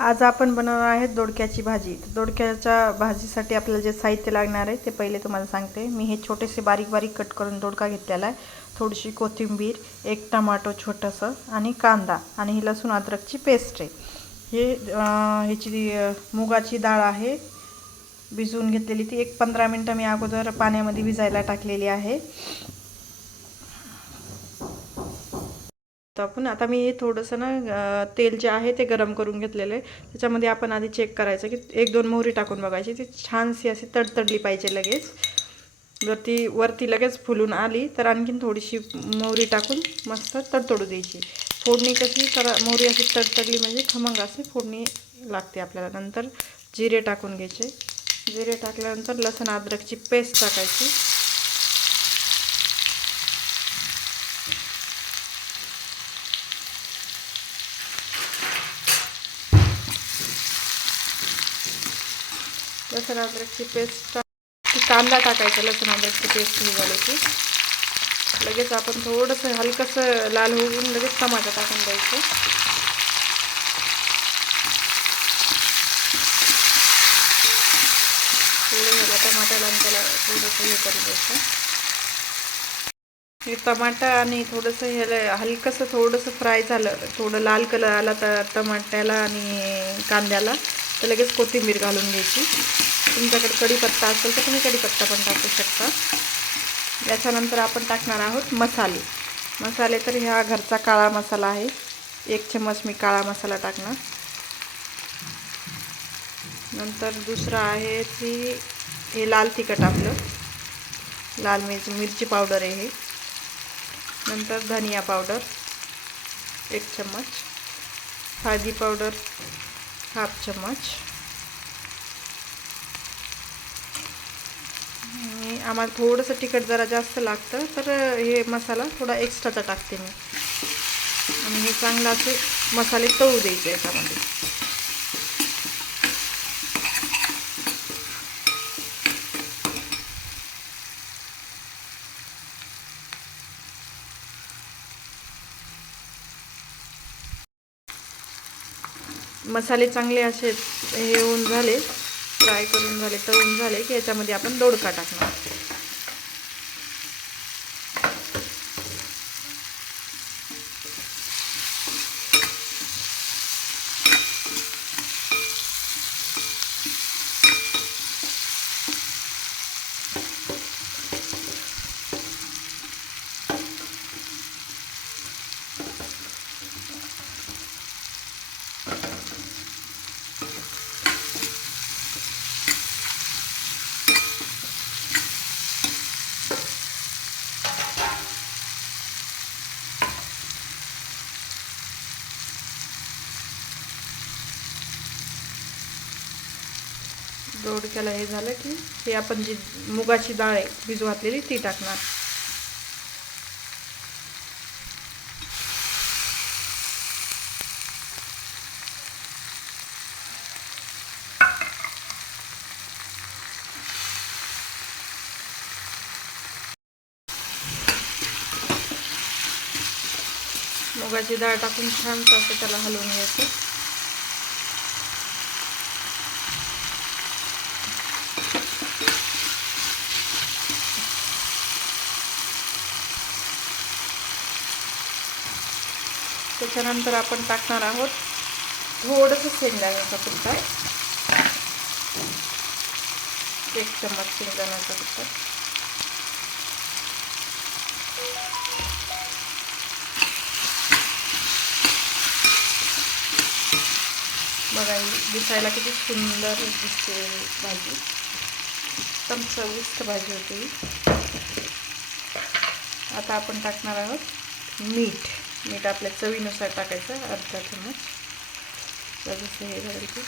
आज आपण बनवणार आहे दोडक्याची भाजी। दोडक्याच्या भाजीसाठी आपल्याला जे साहित्य लागणार आहे ते पहिले तुम्हाला सांगते। मी हे छोटेसे बारीक बारीक कट करून दोडका घेतलेला आहे, थोडीशी कोथिंबीर, एक टमाटो छोटंसं आणि कांदा आणि ही लसूण अद्रकची पेस्ट आहे। हे ह्याची मुगाची डाळ आहे, भिजवून घेतलेली ती एक 15 मिनिटं मी अगोदर पाण्यामध्ये भिजायला टाकलेली आहे। तर आपण आता मी थोडंसं ना तेल जे आहे ते गरम करून घेतलेलं आहे। त्याच्यामध्ये आपण आधी चेक करायचं की 1-2 मोहरी टाकून बघायची, ती छानशी अशी तडतडली पाहिजे लगेच। जर ती वरती लगेच फुलून आली तर आणखीन थोडीशी मोहरी टाकून मस्त तडतडू द्यायची। फोडणी कशी मोहरी अशी तडतडली म्हणजे खमंग अशी फोडणी लागते आपल्याला। नंतर जिरे टाकून घ्यायचे, जिरे टाकल्यानंतर लसूण अद्रकची पेस्ट टाकायची। लसूण अद्रकची पेस्ट कांदा टाकायचा, लसूण अद्रकची पेस्ट हे झाली की लगेच आपण थोडंसं हलकंसं लाल होऊन लगेच टमाटर टाकून द्यायचं। थोडं ह्याला टमाट्याला आणि त्याला थोडंसं हे करून द्यायचं। हे टमाटर आणि थोडंसं ह्याला हलकंसं थोडंसं फ्राय झालं, थोडं लाल कलर आला तर टमाट्याला आणि कांद्याला, तर लगेच कोथिंबीर घालून घ्यायची। तुमच्याकडे कढीपत्ता असेल तर तुम्ही कढीपत्ता पण टाकू शकता। याच्यानंतर आपण टाकणार आहोत मसाले। मसाले तर ह्या घरचा काळा मसाला आहे, 1 चम्मच मी काळा मसाला टाकणार। नंतर दुसरा आहे की हे लाल तिखट, आपलं लाल मिरची पावडर आहे हे। नंतर धनिया पावडर 1 चम्मच, हळदी पावडर 1/2 चम्मच। आम्हाला थोडंसं तिखट जरा जास्त लागतं तर हे मसाला थोडा एक्स्ट्राचा टाकते मी। आणि हे चांगलं असे मसाले तळू द्यायचे याच्यामध्ये। मसाले चांगले असे हे होऊन झाले, फ्राय करून झाले, तळून झाले की याच्यामध्ये आपण दोडका टाकणार। दोडक्याला हे झालं की हे आपण जी मुगाची डाळ आहे भिजू घातलेली ती टाकणार। मुगाची डाळ टाकून छान असं त्याला हलवून घ्यायचं। त्याच्यानंतर आपण टाकणार आहोत थोडंसं शेंगदाण्याचा कुट्टा, 1 चम्मच शेंगदाण्याचा कुट्टा। बघा दिसायला किती सुंदर दिसते भाजी, एकदम चविष्ट भाजी होती। आता आपण टाकणार आहोत मीठ आपल्या चवीनुसार टाकायचं, 1/2 चम्मच, जसं हे घालायचं।